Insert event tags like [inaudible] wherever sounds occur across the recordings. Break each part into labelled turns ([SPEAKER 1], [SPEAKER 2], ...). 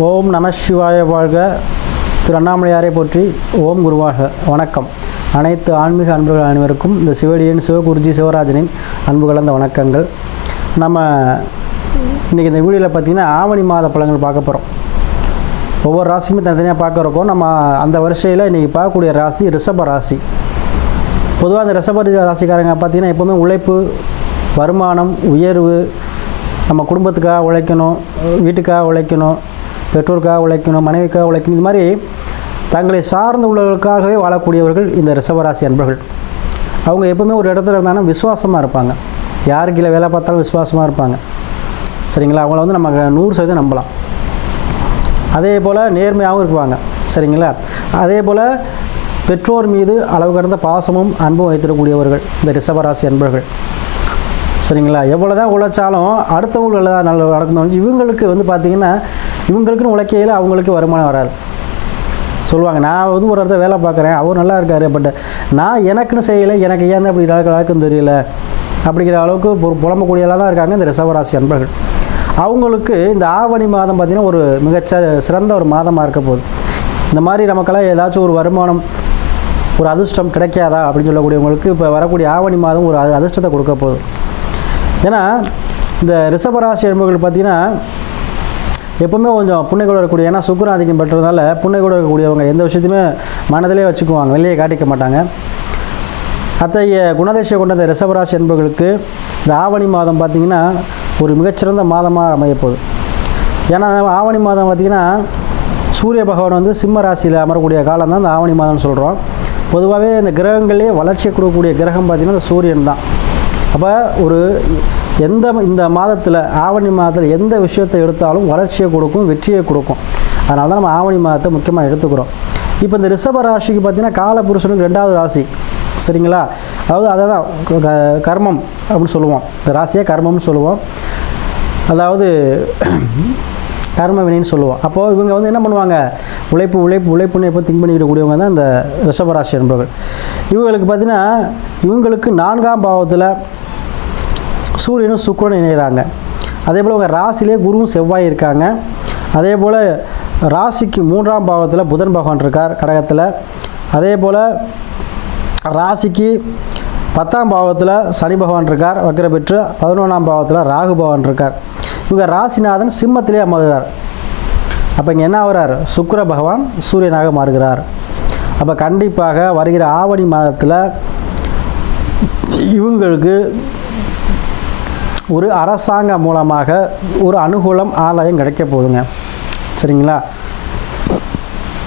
[SPEAKER 1] ஓம் நம சிவாய வாழ்க. திரு அண்ணாமலையாரை போற்றி ஓம் குருவாக. வணக்கம். அனைத்து ஆன்மீக அன்புகள் அனைவருக்கும் இந்த சிவடியின் சிவகுருஜி சிவராஜனின் அன்பு கலந்த வணக்கங்கள். நம்ம இன்றைக்கி இந்த வீடியோவில் பார்த்தீங்கன்னா ஆவணி மாத பழங்கள் பார்க்க போகிறோம் ஒவ்வொரு ராசியுமே தனித்தனியாக பார்க்குறோம் நம்ம அந்த வரிசையில் இன்றைக்கி பார்க்கக்கூடிய ராசி ரிஷப ராசி. பொதுவாக அந்த ரிஷப ராசிக்காரங்க பார்த்தீங்கன்னா எப்போவுமே உழைப்பு வருமானம் உயர்வு நம்ம குடும்பத்துக்காக உழைக்கணும் வீட்டுக்காக உழைக்கணும் பெற்றோருக்காக உழைக்கணும் மனைவிக்காக உழைக்கணும் இது மாதிரி தங்களை சார்ந்து உள்ளவர்களுக்காகவே வாழக்கூடியவர்கள் இந்த ரிசவராசி அன்பர்கள். அவங்க எப்பவுமே ஒரு இடத்துல இருந்தாங்கன்னா விசுவாசமாக இருப்பாங்க. யாருக்கு இல்லை வேலை பார்த்தாலும் விசுவாசமாக இருப்பாங்க. சரிங்களா? அவங்கள வந்து நம்ம நூறு சதவீதம் நம்பலாம். அதே போல் நேர்மையாகவும் இருப்பாங்க. சரிங்களா? அதே போல் பெற்றோர் மீது அளவு கடந்த பாசமும் அன்பும் வைத்திருக்கக்கூடியவர்கள் இந்த ரிஷபராசி அன்பர்கள். சரிங்களா? எவ்வளோ தான் உழைச்சாலும் அடுத்தவங்களுக்கு நல்ல நடக்கணும் இவங்களுக்கு வந்து பார்த்திங்கன்னா இவங்களுக்குன்னு உழைக்கையில் அவங்களுக்கு வருமானம் வராது. சொல்லுவாங்க நான் வந்து ஒரு இடத்த வேலை பார்க்குறேன் அவர் நல்லா இருக்காரு பட் நான் எனக்குன்னு செய்யலை எனக்கு ஏன் தான் அப்படி நடக்க தெரியல. அப்படிங்கிற அளவுக்கு ஒரு புலம்பக்கூடியலாம் தான் இருக்காங்க இந்த ரிசவராசி அன்பர்கள். அவங்களுக்கு இந்த ஆவணி மாதம் பார்த்திங்கன்னா ஒரு மிகச்ச சிறந்த ஒரு மாதமாக இருக்க போகுது. இந்த மாதிரி நமக்கெல்லாம் ஏதாச்சும் ஒரு வருமானம் ஒரு அதிர்ஷ்டம் கிடைக்காதா அப்படின்னு சொல்லக்கூடியவங்களுக்கு இப்போ வரக்கூடிய ஆவணி மாதம் ஒரு அதிர்ஷ்டத்தை கொடுக்க போகுது. ஏன்னா இந்த ரிஷபராசி என்பவர்கள் பார்த்தீங்கன்னா எப்பவுமே கொஞ்சம் புண்ணை கூட இருக்கக்கூடிய ஏன்னா சுக்கரம் ஆதிக்கம் பெற்றதுனால புண்ணை கூட இருக்கக்கூடியவங்க எந்த விஷயத்தையுமே மனதிலே வச்சுக்குவாங்க வெளியே காட்டிக்க மாட்டாங்க. அத்தகைய குணதேசியை கொண்ட இந்த ரிசவராசி என்பவர்களுக்கு இந்த ஆவணி மாதம் பார்த்திங்கன்னா ஒரு மிகச்சிறந்த மாதமாக அமையப்போகுது ஏன்னா ஆவணி மாதம் பார்த்திங்கன்னா சூரிய பகவான் வந்து சிம்ம ராசியில் அமரக்கூடிய காலம் தான் இந்த ஆவணி மாதம்னு சொல்கிறோம் பொதுவாகவே இந்த கிரகங்களே வளர்ச்சியை கொடுக்கக்கூடிய கிரகம் பார்த்திங்கன்னா இந்த சூரியன் தான். அப்போ ஒரு எந்த இந்த மாதத்தில் ஆவணி மாதத்தில் எந்த விஷயத்தை எடுத்தாலும் வளர்ச்சியை கொடுக்கும் வெற்றியை கொடுக்கும். அதனால தான் நம்ம ஆவணி மாதத்தை முக்கியமாக எடுத்துக்கிறோம். இப்போ இந்த ரிஷப ராசிக்கு பார்த்தீங்கன்னா காலபுருஷனுக்கு ரெண்டாவது ராசி. சரிங்களா? அதாவது அதை தான் க- கர்மம் அப்படின்னு சொல்லுவோம். இந்த ராசியை கர்மம்னு சொல்லுவோம். அதாவது கர்ம வினைன்னு சொல்லுவோம். அப்போது இவங்க வந்து என்ன பண்ணுவாங்க? உழைப்பு உழைப்பு உழைப்புன்னு எப்போ திங்க் பண்ணிக்கிடக்கூடியவங்க தான் இந்த ரிஷபராசி என்பவர்கள். இவங்களுக்கு பார்த்தீங்கன்னா இவங்களுக்கு நான்காம் பாவத்தில் சூரியனும் சுக்கிரனும் இணைகிறாங்க அதே போல் உங்கள் ராசிலே குருவும் செவ்வாய் இருக்காங்க. அதே போல் ராசிக்கு மூன்றாம் பாவத்தில் புதன் பகவான் இருக்கார் கடகத்தில். அதே போல் ராசிக்கு பத்தாம் பாவத்தில் சனி பகவான் இருக்கார் வக்கர பெற்று பதினொன்றாம் பாவத்தில் ராகு பகவான் இருக்கார். இவங்க ராசிநாதன் சிம்மத்திலே அமர்கிறார். அப்போ இங்கே என்ன ஆகிறார்? சுக்கர பகவான் சூரியனாக மாறுகிறார். அப்போ கண்டிப்பாக வருகிற ஆவணி மாதத்தில் இவங்களுக்கு ஒரு அரசாங்கம் மூலமாக ஒரு அனுகூலம் ஆதாயம் கிடைக்க போகுதுங்க. சரிங்களா?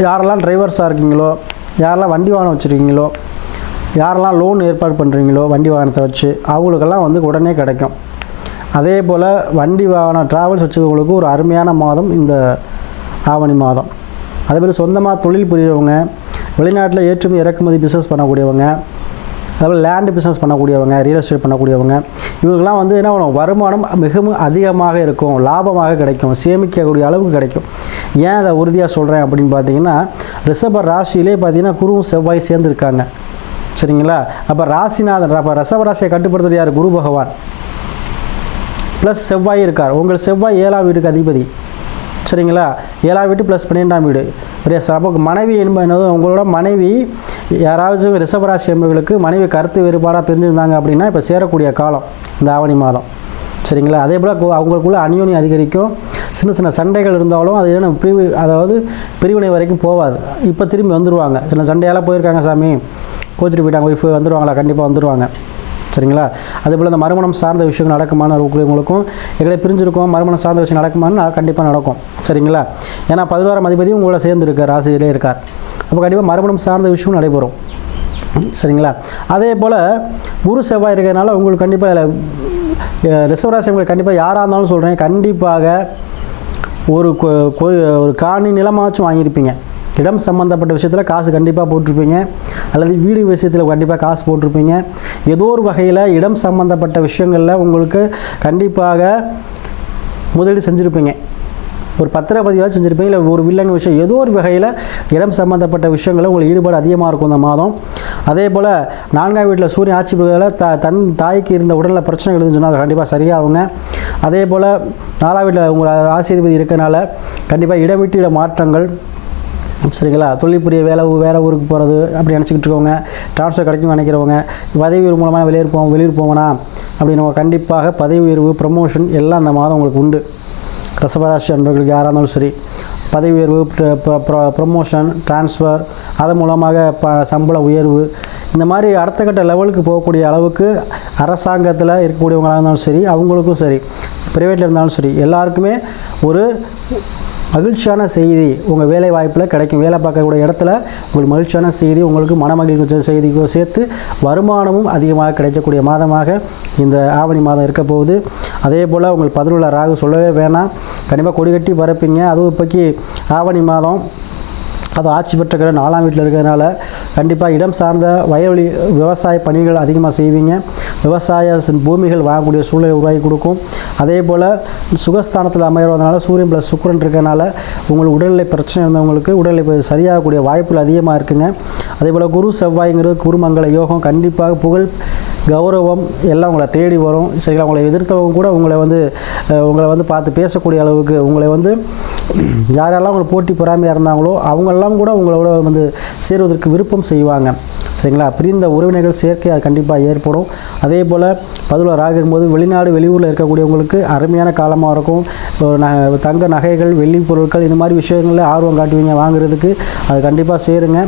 [SPEAKER 1] யாரெல்லாம் டிரைவர்ஸாக இருக்கீங்களோ யாரெல்லாம் வண்டி வாகனம் வச்சுருக்கீங்களோ யாரெல்லாம் லோன் ஏற்பாடு பண்ணுறீங்களோ வண்டி வாகனத்தை வச்சு அவங்களுக்கெல்லாம் வந்து உடனே கிடைக்கும். அதே போல் வண்டி வாகனம் ட்ராவல்ஸ் வச்சுக்கவங்களுக்கு ஒரு அருமையான மாதம் இந்த ஆவணி மாதம். அதேபோல் சொந்தமாக தொழில் புரியறவங்க வெளிநாட்டில் ஏற்றுமதி இறக்குமதி பிஸ்னஸ் பண்ணக்கூடியவங்க அதாவது லேண்டு பிஸ்னஸ் பண்ணக்கூடியவங்க ரியல் எஸ்டேட் பண்ணக்கூடியவங்க இவங்கெல்லாம் வந்து என்ன பண்ணும்? வருமானம் மிகவும் அதிகமாக இருக்கும். லாபமாக கிடைக்கும். சேமிக்கக்கூடிய அளவுக்கு கிடைக்கும். ஏன் அதை உறுதியாக சொல்கிறேன் அப்படின்னு பார்த்தீங்கன்னா ரிஷப ராசியிலே பார்த்தீங்கன்னா குருவும் செவ்வாய் சேர்ந்துருக்காங்க. சரிங்களா? அப்போ ராசிநாதன் அப்போ ரிஷப ராசியை கட்டுப்படுத்துறது யார்? குரு பகவான். ப்ளஸ் செவ்வாய் இருக்கார். உங்கள் செவ்வாய் ஏழாம் வீட்டுக்கு அதிபதி. சரிங்களா? ஏழாம் வீட்டு ப்ளஸ் பன்னிரெண்டாம் வீடு. பெரிய அப்போ மனைவி என்பது என்னது உங்களோட மனைவி யாராவது ரிஷபராசி என்பவர்களுக்கு மனைவி கருத்து வேறுபாடாக பிரிஞ்சிருந்தாங்க அப்படின்னா இப்போ சேரக்கூடிய காலம் இந்த ஆவணி மாதம். சரிங்களா? அதே போல் கு- அவங்களுக்குள்ள அந்யோனி அதிகரிக்கும். சின்ன சின்ன சண்டைகள் இருந்தாலும் அது என்ன பிரிவு அதாவது பிரிவினை வரைக்கும் போகாது இப்போ திரும்பி வந்துடுவாங்க சின்ன சண்டையெல்லாம் போயிருக்காங்க சாமி. கோச்சிட்டு போயிட்டாங்க ஒய்ஃபு வந்துடுவாங்களா கண்டிப்பாக வந்துடுவாங்க சரிங்களா? அதே போல் இந்த மறுமணம் சார்ந்த விஷயங்கள் நடக்குமான உங்களுக்கும் எங்களை பிரிஞ்சிருக்கும் மறுமணம் சார்ந்த விஷயம் நடக்குமான்னு கண்டிப்பாக நடக்கும். சரிங்களா? ஏன்னா பதினோராம் அதிபதி உங்களோட சேர்ந்து இருக்கார் ராசியிலே இருக்கார். அப்போ கண்டிப்பாக மறுமணம் சார்ந்த விஷயம் நடைபெறும். சரிங்களா? அதே போல் குரு செவ்வாய் இருக்கிறதுனால உங்களுக்கு கண்டிப்பாக ரிசவராசி உங்களுக்கு கண்டிப்பாக யாராக இருந்தாலும் சொல்கிறேன் கண்டிப்பாக ஒரு கோ ஒரு காணி நிலமாச்சும் வாங்கியிருப்பீங்க. இடம் சம்மந்தப்பட்ட விஷயத்தில் காசு கண்டிப்பாக போட்டிருப்பீங்க. அல்லது வீடு விஷயத்தில் கண்டிப்பாக காசு போட்டிருப்பீங்க. ஏதோ ஒரு வகையில் இடம் சம்மந்தப்பட்ட விஷயங்களில் உங்களுக்கு கண்டிப்பாக முதலீடு செஞ்சுருப்பீங்க. ஒரு பத்திரப்பதிவாக செஞ்சுருப்பீங்க. இல்லை ஒரு வில்லங்க விஷயம் ஏதோ ஒரு வகையில் இடம் சம்மந்தப்பட்ட விஷயங்களில் உங்களுக்கு ஈடுபாடு அதிகமாக இருக்கும் இந்த மாதம். அதே போல் நான்காம் வீட்டில் சூரியன் ஆட்சி பகுதியில் த தன் தாய்க்கு இருந்த உடலில் பிரச்சனைகள் இருந்துச்சுன்னா அது கண்டிப்பாக சரியாகுங்க. அதே போல் நாலாம் வீட்டில் உங்கள் ஆசிரியபதி இருக்கனால கண்டிப்பாக இடம் விட்டு இட மாற்றங்கள் சரிங்களா? தொழில் புரிய வேலை வேறு ஊருக்கு போகிறது அப்படி நினச்சிக்கிட்டு இருக்கவங்க ட்ரான்ஸ்ஃபர் கிடைக்கும் நினைக்கிறவங்க பதவி உயர்வு மூலமாக வெளியூர் போவோம் வெளியூர் போவேனா அப்படின்னு கண்டிப்பாக பதவி உயர்வு ப்ரமோஷன் எல்லாம் அந்த மாதம் உங்களுக்கு உண்டு. ரசபராசி அன்பர்களுக்கு யாராக இருந்தாலும் சரி பதவி உயர்வு ப்ரமோஷன் ட்ரான்ஸ்ஃபர் அதன் மூலமாக ப சம்பள உயர்வு இந்த மாதிரி அடுத்த கட்ட லெவலுக்கு போகக்கூடிய அளவுக்கு அரசாங்கத்தில் இருக்கக்கூடியவங்களாக இருந்தாலும் சரி அவங்களுக்கும் சரி ப்ரைவேட்டில் இருந்தாலும் சரி எல்லாருக்குமே ஒரு மகிழ்ச்சியான செய்தி உங்கள் வேலை வாய்ப்பில் கிடைக்கும். வேலை பார்க்கக்கூடிய இடத்துல உங்களுக்கு மகிழ்ச்சியான செய்தி உங்களுக்கு மனமகிழ்ச்சி செய்திக்கோ சேர்த்து வருமானமும் அதிகமாக கிடைக்கக்கூடிய மாதமாக இந்த ஆவணி மாதம் இருக்க போகுது. அதே போல் உங்களுக்கு பதிலுள்ள ராகு சொல்லவே வேணாம். கண்டிப்பாக கொடி கட்டி பரப்பிங்க அதுவும் இப்போக்கி ஆவணி மாதம் அது ஆட்சி பெற்ற நாலாம் வீட்டில் இருக்கிறதுனால கண்டிப்பாக இடம் சார்ந்த வயல்வெளி விவசாய பணிகள் அதிகமாக செய்வீங்க. விவசாய பூமிகள் வாங்கக்கூடிய சூழ்நிலை உருவாக்கி கொடுக்கும். அதே போல் சுகஸ்தானத்தில் அமைகிறதுனால சூரியன் ப்ளஸ் சுக்கிரன் இருக்கிறதுனால உங்களுக்கு உடல்நிலை பிரச்சனை இருந்தவங்களுக்கு உடல்நிலை சரியாகக்கூடிய வாய்ப்புகள் அதிகமாக இருக்குங்க. அதே போல் குரு செவ்வாய்ங்கிறது குருமங்கள யோகம் கண்டிப்பாக புகழ் கௌரவம் எல்லாம் உங்களை தேடி வரும். சரிங்களா? உங்களை எதிர்த்தவங்க கூட உங்களை வந்து உங்களை வந்து பார்த்து பேசக்கூடிய அளவுக்கு உங்களை வந்து யாரெல்லாம் உங்களை போட்டி பொறாமையாக இருந்தாங்களோ அவங்கெல்லாம் கூட உங்களோட வந்து சேருவதற்கு விருப்பம் செய்வாங்க. சரிங்களா? பிரிந்த உறவினர்கள் சேர்க்கை அது கண்டிப்பாக ஏற்படும். அதே போல் பதிவில் ராகு இருக்கும்போது வெளிநாடு வெளியூரில் இருக்கக்கூடியவங்களுக்கு அருமையான காலமாக இருக்கும். ந தங்க நகைகள் வெள்ளி பொருட்கள் இந்த மாதிரி விஷயங்களில் ஆர்வம் காட்டுவீங்க வாங்குறதுக்கு. அது கண்டிப்பாக சேருங்க.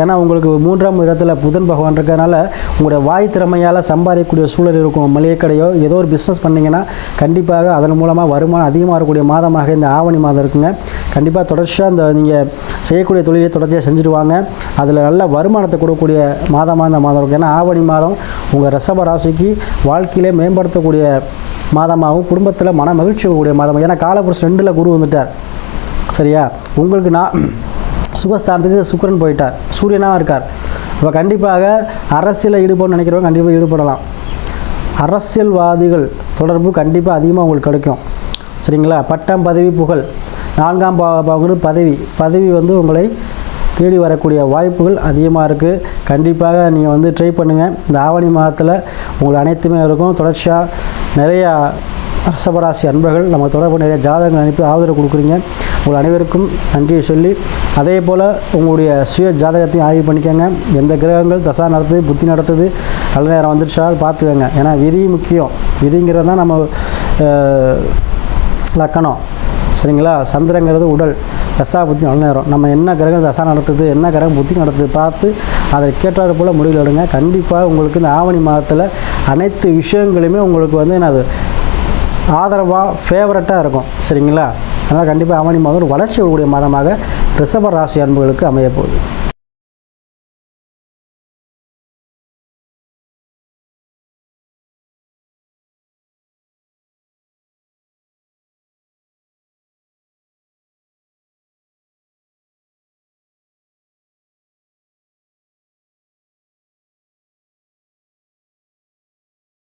[SPEAKER 1] ஏன்னா உங்களுக்கு மூன்றாம் இடத்துல புதன் பகவான் இருக்கிறதுனால உங்களுடைய வாய் திறமையால் சம்பாதிக்கக்கூடிய சூழல் இருக்கும். மளிகை கடையோ ஏதோ ஒரு பிஸ்னஸ் பண்ணிங்கன்னா கண்டிப்பாக அதன் மூலமாக வருமானம் அதிகமாக இருக்கக்கூடிய மாதமாக இந்த ஆவணி மாதம் இருக்குங்க. கண்டிப்பாக தொடர்ச்சியாக இந்த நீங்கள் செய்யக்கூடிய தொழிலை தொடர்ச்சியாக செஞ்சுட்டு வாங்க. அதில் நல்ல வருமானத்தை கொடுக்கக்கூடிய மாதமாக இந்த மாதம் இருக்கும் ஏன்னா ஆவணி மாதம் உங்கள் ரிஷப ராசிக்கு வாழ்க்கையிலே மேம்படுத்தக்கூடிய மாதமாகவும் குடும்பத்தில் மன மகிழ்ச்சி கூடிய மாதம் ஏன்னா காலப்புருஷன் ரெண்டில் குரு வந்துட்டார். சரியா? உங்களுக்கு நான் [clears throat] சுகஸ்தானத்துக்கு சுக்கிரன் போயிட்டார். சூரியனாக இருக்கார். இப்போ கண்டிப்பாக அரசியலில் ஈடுபடணும்னு நினைக்கிறவங்க கண்டிப்பாக ஈடுபடலாம். அரசியல்வாதிகள் தொடர்பு கண்டிப்பாக அதிகமாக உங்களுக்கு கிடைக்கும். சரிங்களா? பட்டம் பதவி புகழ். நான்காம் பா பாவங்கிறது பதவி. பதவி வந்து உங்களை தேடி வரக்கூடிய வாய்ப்புகள் அதிகமாக இருக்குது கண்டிப்பாக நீங்கள் வந்து ட்ரை பண்ணுங்கள் இந்த ஆவணி மாதத்தில் உங்களுக்கு அனைத்துமே இருக்கும். தொடர்ச்சியாக நிறையா ரசபராசி அன்பர்கள் நம்ம தொடர்பு நிறைய ஜாதகங்கள் அனுப்பி ஆதரவு கொடுக்குறீங்க. உங்கள் அனைவருக்கும் நன்றியை சொல்லி அதே போல் உங்களுடைய சுய ஜாதகத்தையும் ஆய்வு பண்ணிக்கோங்க. எந்த கிரகங்கள் தசா நடத்துது புத்தி நடத்துது நல்ல நேரம் வந்துடுச்சா பார்த்துக்கோங்க. ஏன்னா விதி முக்கியம். விதிங்கிறது தான் நம்ம லக்கணம். சரிங்களா? சந்திரங்கிறது உடல். தசா புத்தி நல்ல நேரம். நம்ம என்ன கிரகம் தசா நடத்துது என்ன கிரகம் புத்தி நடத்துது பார்த்து அதை கேட்டார் போல் முடிவில் எடுங்க கண்டிப்பாக உங்களுக்கு இந்த ஆவணி மாதத்தில் அனைத்து விஷயங்களுமே உங்களுக்கு வந்து என்னது ஆதரவாக ஃபேவரட்டாக இருக்கும். சரிங்களா? அதனால் கண்டிப்பாக ஆவணி மாதம் ஒரு வளர்ச்சி கூடிய மாதமாக ரிஷப ராசி அன்புகளுக்கு அமையப்போகுது.